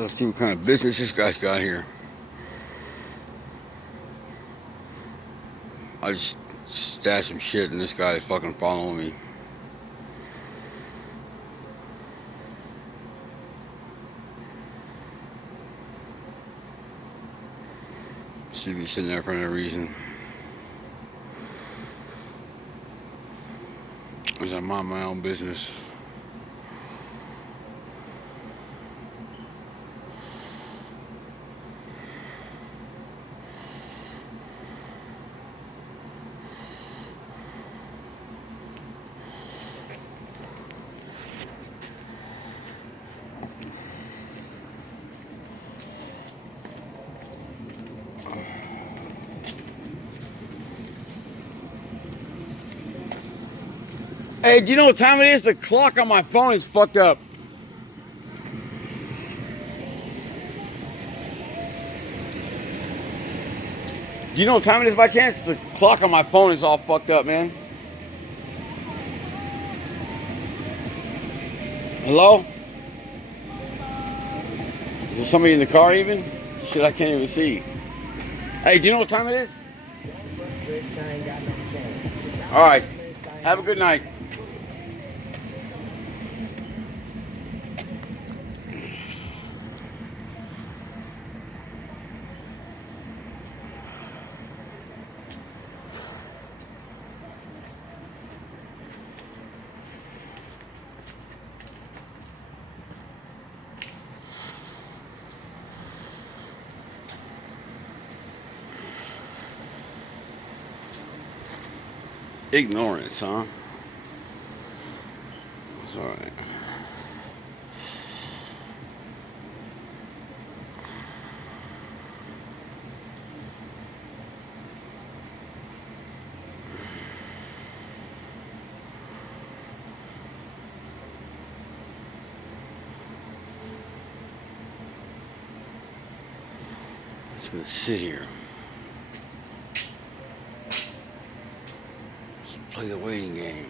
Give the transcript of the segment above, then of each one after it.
Let's see what kind of business this guy's got here. I just stashed some shit and this guy is fucking following me. See if he's sitting there for no reason. Because I mind my own business. Hey, do you know what time it is? The clock on my phone is fucked up. Do you know what time it is by chance? The clock on my phone is all fucked up, man. Hello? Is there somebody in the car even? Shit, I can't even see. Hey, do you know what time it is? Alright. Have a good night. Ignorance, huh? It's alright. I'm just gonna sit here. Play the waiting game.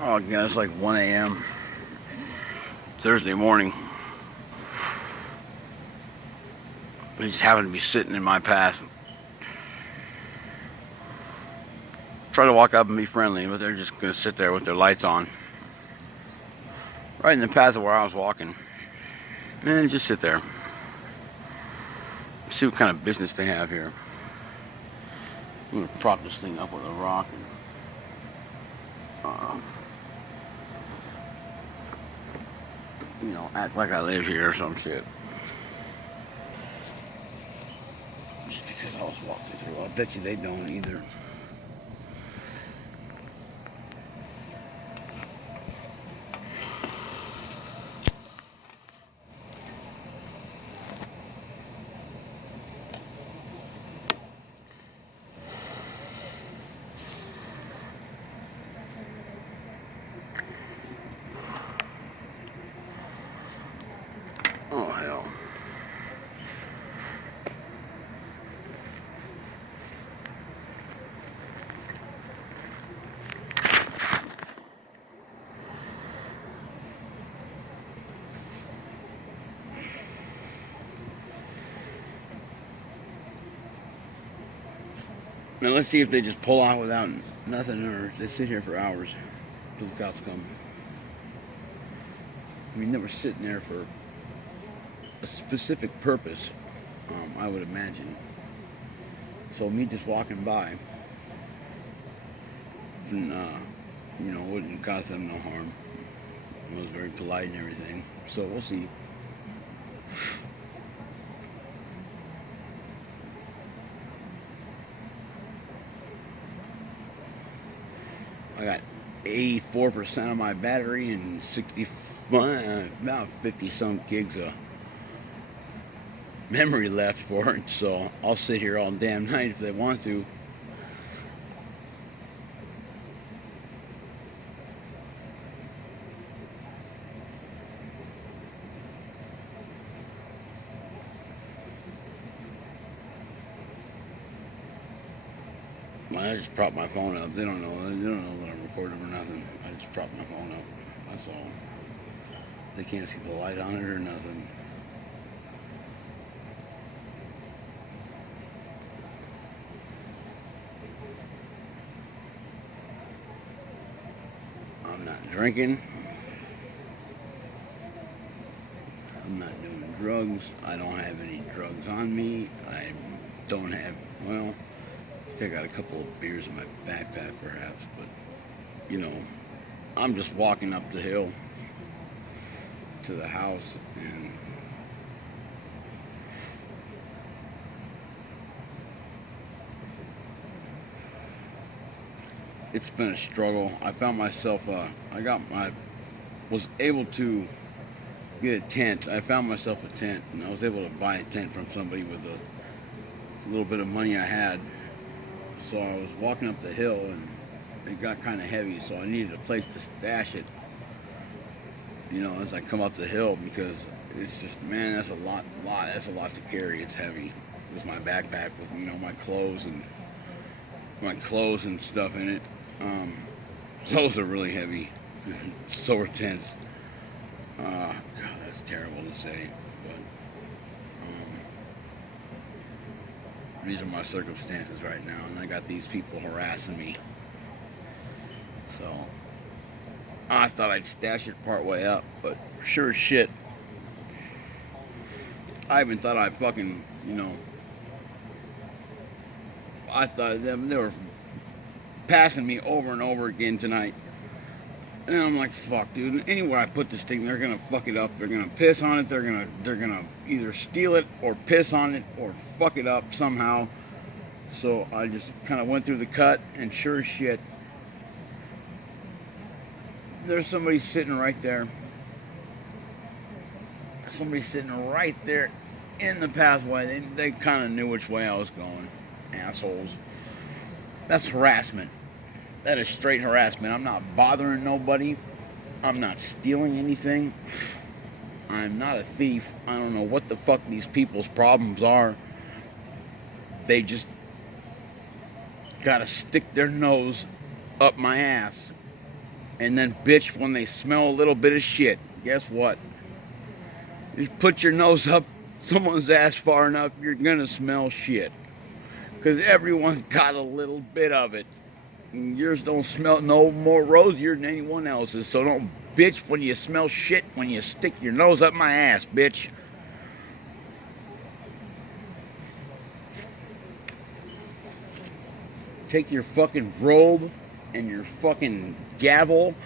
Oh, yeah, it's like 1 a.m. Thursday morning. They just happen to be sitting in my path. Try to walk up and be friendly, but they're just gonna sit there with their lights on. Right in the path of where I was walking. And just sit there. See what kind of business they have here. I'm gonna prop this thing up with a rock and you know, act like I live here or some shit. Just because I was walking through, I bet you they don't either. Oh, hell. Now let's see if they just pull out without nothing or they sit here for hours till the cops come. I mean, never sitting there for a specific purpose, I would imagine. So me just walking by, and, you know, wouldn't cause them no harm. I was very polite and everything. So we'll see. I got 84% of my battery and about 50 some gigs of memory left for it, so I'll sit here all damn night if they want to. I just propped my phone up. They don't know. They don't know that I'm recording or nothing. I just propped my phone up. That's all. They can't see the light on it or nothing. I'm not drinking. I'm not doing drugs. I don't have any drugs on me. I don't have, well, I think I got a couple of beers in my backpack perhaps, but, you know, I'm just walking up the hill to the house, and it's been a struggle. I found myself, was able to get a tent. I found myself a tent, and I was able to buy a tent from somebody with a little bit of money I had. So I was walking up the hill, and it got kind of heavy, so I needed a place to stash it, you know, as I come up the hill, because it's just, man, that's a lot, that's a lot to carry. It's heavy. With my backpack with, you know, my clothes and stuff in it. Those are really heavy. So are tents. God, that's terrible to say, but these are my circumstances right now, and I got these people harassing me. So I thought I'd stash it part way up, but sure as shit, I even thought I'd fucking, you know, I thought they were passing me over and over again tonight. And I'm like, fuck, dude. Anywhere I put this thing, they're gonna fuck it up. They're gonna piss on it. They're gonna either steal it or piss on it or fuck it up somehow. So I just kind of went through the cut, and sure as shit, there's somebody sitting right there. Somebody sitting right there in the pathway. They kind of knew which way I was going. Assholes. That's harassment. That is straight harassment. I'm not bothering nobody. I'm not stealing anything. I'm not a thief. I don't know what the fuck these people's problems are. They just gotta stick their nose up my ass and then bitch when they smell a little bit of shit. Guess what? You put your nose up someone's ass far enough, you're gonna smell shit. Because everyone's got a little bit of it. And yours don't smell no more rosier than anyone else's. So don't bitch when you smell shit when you stick your nose up my ass, bitch. Take your fucking robe and your fucking gavel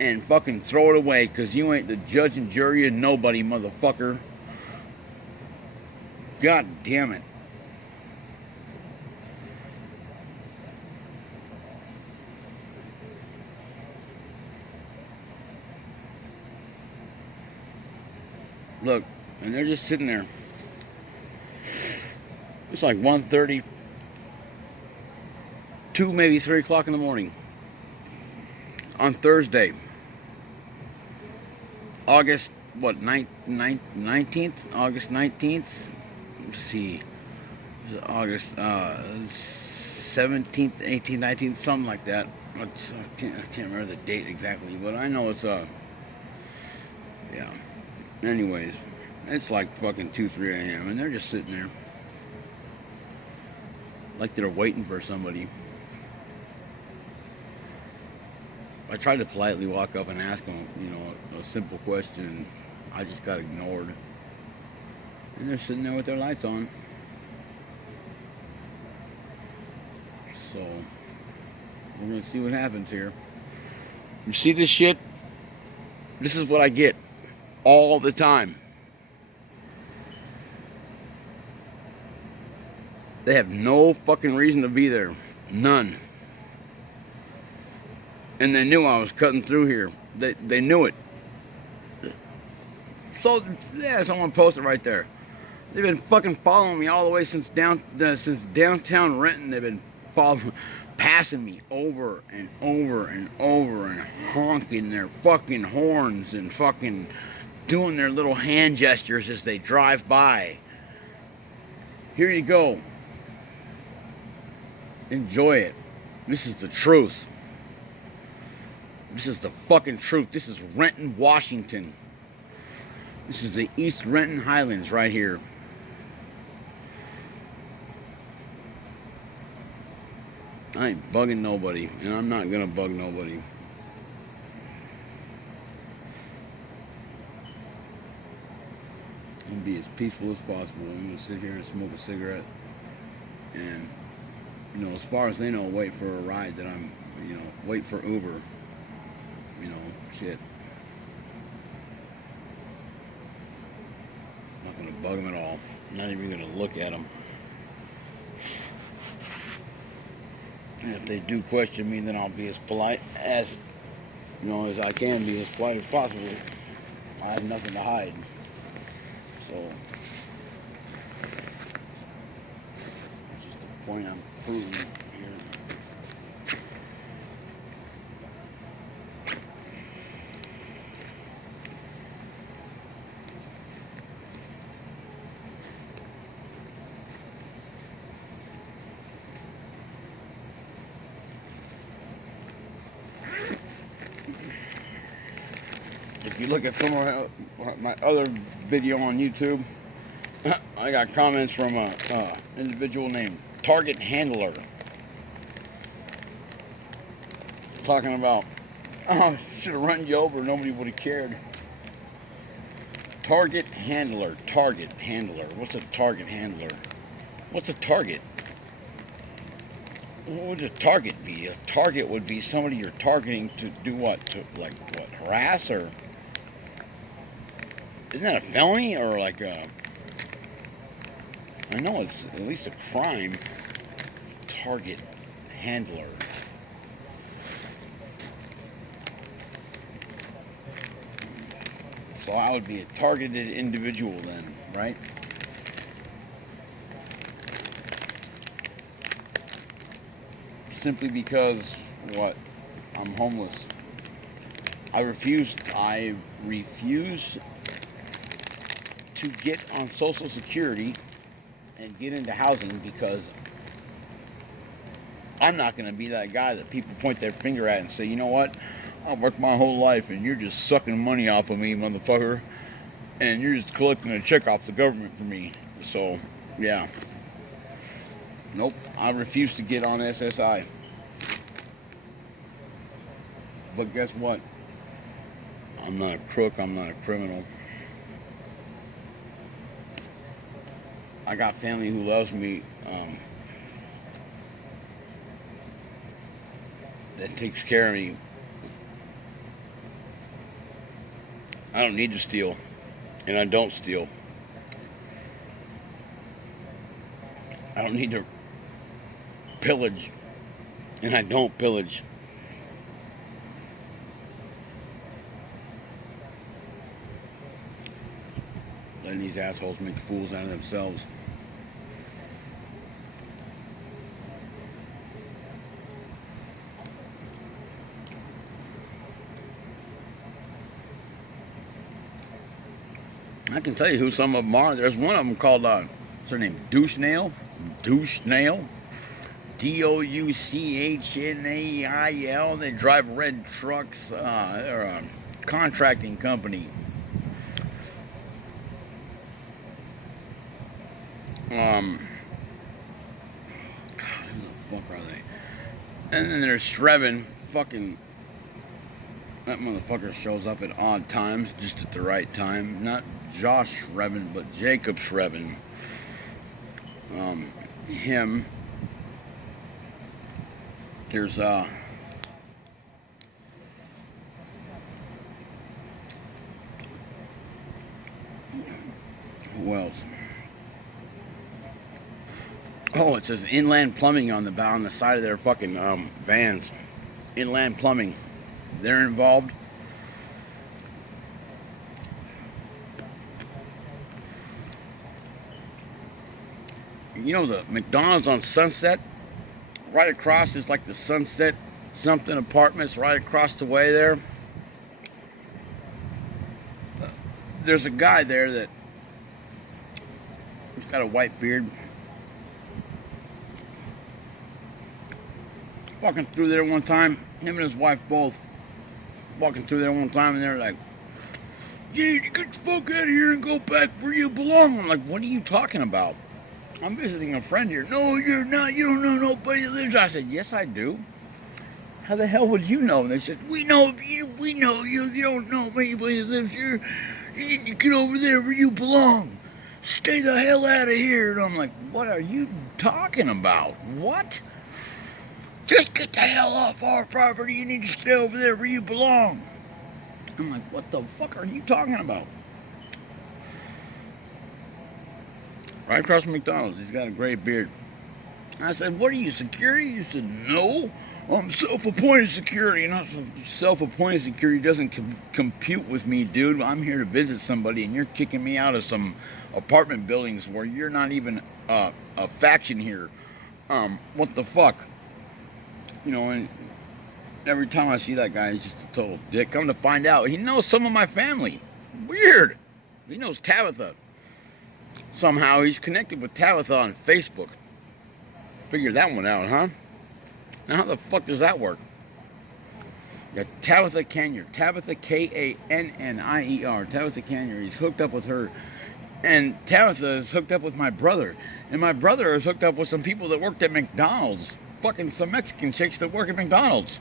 and fucking throw it away, because you ain't the judge and jury of nobody, motherfucker. God damn it. Look, and they're just sitting there. It's like 1:30, 2, maybe 3 o'clock in the morning on Thursday, August, what, 19th? August 19th? Let's see. August 17th, 18th, 19th, something like that. I can't remember the date exactly, but I know it's, yeah. Anyways, it's like fucking 2, 3 a.m. and they're just sitting there like they're waiting for somebody. I tried to politely walk up and ask them, you know, a simple question. I just got ignored. And they're sitting there with their lights on. So, we're going to see what happens here. You see this shit? This is what I get all the time. They have no fucking reason to be there. None. And they knew I was cutting through here. They knew it. So, yeah, someone posted right there. They've been fucking following me all the way since downtown Renton. They've been passing me over and over and over and honking their fucking horns and fucking doing their little hand gestures as they drive by. Here you go. Enjoy it. This is the truth. This is the fucking truth. This is Renton, Washington. This is the East Renton Highlands right here. I ain't bugging nobody, and I'm not gonna bug nobody. I'm gonna be as peaceful as possible. I'm gonna sit here and smoke a cigarette, and as far as they know, wait for a ride that I'm, wait for Uber. Shit. I'm not gonna bug them at all. I'm not even gonna look at them. And if they do question me, then I'll be as polite as I can be, as polite as possible. I have nothing to hide. So it's just a point I'm proving here. If you look at some of my other video on YouTube, I got comments from an individual named Target Handler talking about, oh, should have run you over, nobody would have cared. Target Handler. What's a Target Handler? What's a target? What would a target be? A target would be somebody you're targeting to do what? To harass or? Isn't that a felony or I know it's at least a crime. Target handler. So I would be a targeted individual then, right? Simply because what? I'm homeless. I refuse to get on Social Security and get into housing because I'm not going to be that guy that people point their finger at and say, you know what, I worked my whole life and you're just sucking money off of me, motherfucker, and you're just collecting a check off the government for me. So, yeah. Nope, I refuse to get on SSI. But guess what? I'm not a crook, I'm not a criminal. I got family who loves me, that takes care of me. I don't need to steal, and I don't steal. I don't need to pillage, and I don't pillage. Letting these assholes make fools out of themselves. I can tell you who some of them are. There's one of them called, what's her name? Douche Nail. Douchnail. They drive red trucks. They're a contracting company. God, who the fuck are they? And then there's Shrevin. Fucking, that motherfucker shows up at odd times, just at the right time. Not Josh Shrevin, but Jacob Shrevin. Him. There's who else? Oh, it says Inland Plumbing on the side of their fucking vans. Inland Plumbing, they're involved. You know the McDonald's on Sunset? Right across is like the Sunset something apartments right across the way there. There's a guy there that he's got a white beard. walking through there one time. Him and his wife both walking through there one time, and they're like, "You need to get the fuck out of here and go back where you belong." I'm like, "What are you talking about? I'm visiting a friend here." "No, you're not. You don't know nobody that lives." I said, "Yes, I do." "How the hell would you know?" And they said, "We know you. We know you. You don't know anybody that lives here. You need to get over there where you belong. Stay the hell out of here." And I'm like, "What are you talking about? What? Just get the hell off our property. You need to stay over there where you belong." I'm like, "What the fuck are you talking about?" Right across from McDonald's, he's got a gray beard. I said, "What are you, security?" He said, "No, I'm self-appointed security." And I said, "Self-appointed security doesn't compute with me, dude. I'm here to visit somebody, and you're kicking me out of some apartment buildings where you're not even a faction here. What the fuck?" And every time I see that guy, he's just a total dick. Come to find out, he knows some of my family. Weird. He knows Tabitha. Somehow he's connected with Tabitha on Facebook. Figured that one out, huh? Now, how the fuck does that work? You got Tabitha Cannier. Tabitha, Kannier. Tabitha Cannier. He's hooked up with her. And Tabitha is hooked up with my brother. And my brother is hooked up with some people that worked at McDonald's. Fucking some Mexican chicks that work at McDonald's.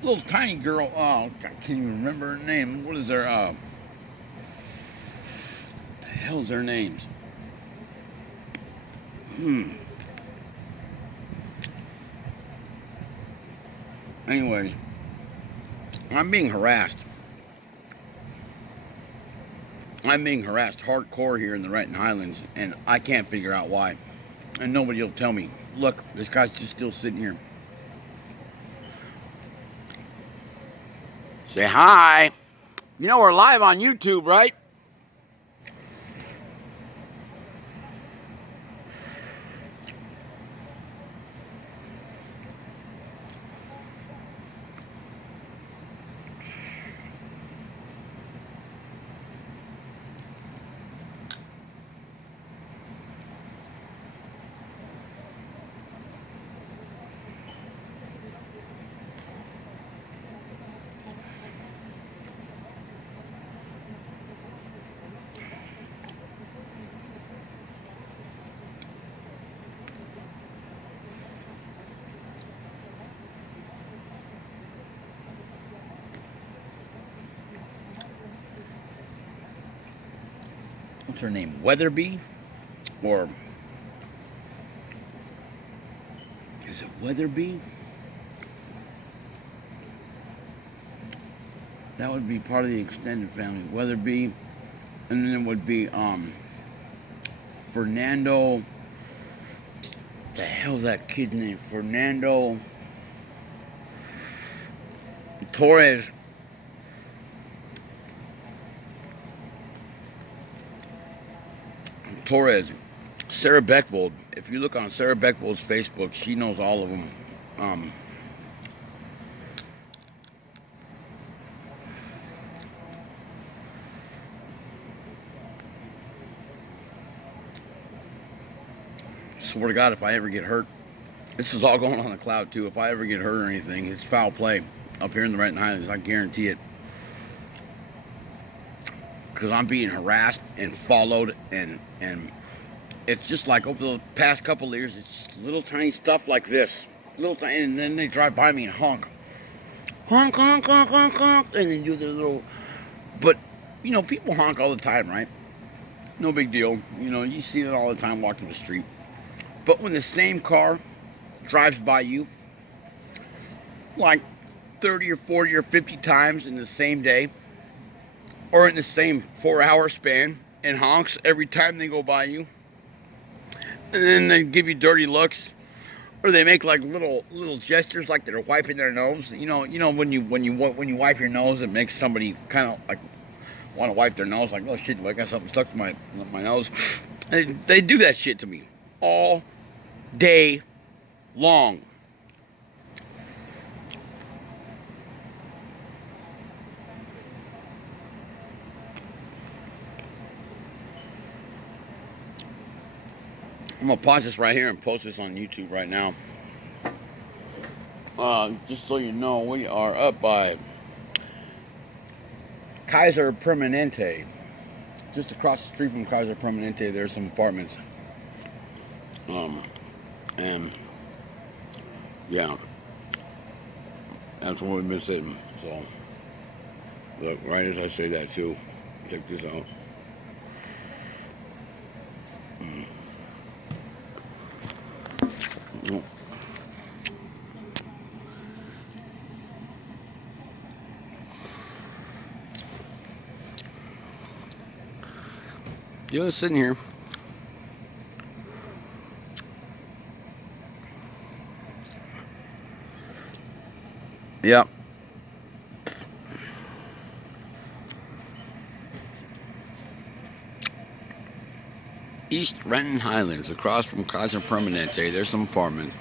Little tiny girl. Oh, I can't even remember her name. What is her? The hell's their names? Anyway, I'm being harassed. I'm being harassed hardcore here in the Renton Highlands, and I can't figure out why. And nobody will tell me. Look, this guy's just still sitting here. Say hi. You know we're live on YouTube, right? What's her name? Weatherby? Or is it Weatherby? That would be part of the extended family. Weatherby. And then it would be Fernando. The hell's that kid's name? Fernando Torres. Sarah Beckwold. If you look on Sarah Beckwold's Facebook, she knows all of them. Swear to God, if I ever get hurt, this is all going on the cloud too. If I ever get hurt or anything, it's foul play up here in the Renton Highlands. I guarantee it. Because I'm being harassed and followed, and it's just like over the past couple of years, it's little tiny stuff like this, little tiny, and then they drive by me and honk, honk, honk, honk, honk, honk, and they do their little. But people honk all the time, right? No big deal. You see it all the time walking the street. But when the same car drives by you, like 30 or 40 or 50 times in the same day, or in the same 4-hour span, and honks every time they go by you, and then they give you dirty looks, or they make like little gestures like they're wiping their nose. When you wipe your nose, it makes somebody kind of like want to wipe their nose, like, oh shit, I got something stuck to my nose. And they do that shit to me all day long. I'm gonna pause this right here and post this on YouTube right now. Just so you know, we are up by Kaiser Permanente. Just across the street from Kaiser Permanente, there's some apartments. And yeah, that's where we've been sitting. So, look, right as I say that too, check this out. Just sitting here. Yep. East Renton Highlands, across from Kaiser Permanente. There's some apartments.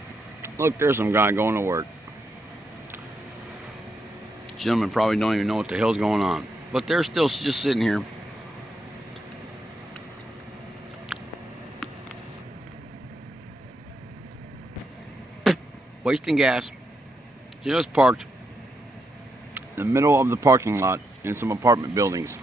Look, there's some guy going to work. Gentlemen probably don't even know what the hell's going on, but they're still just sitting here. Wasting gas. Just parked in the middle of the parking lot in some apartment buildings.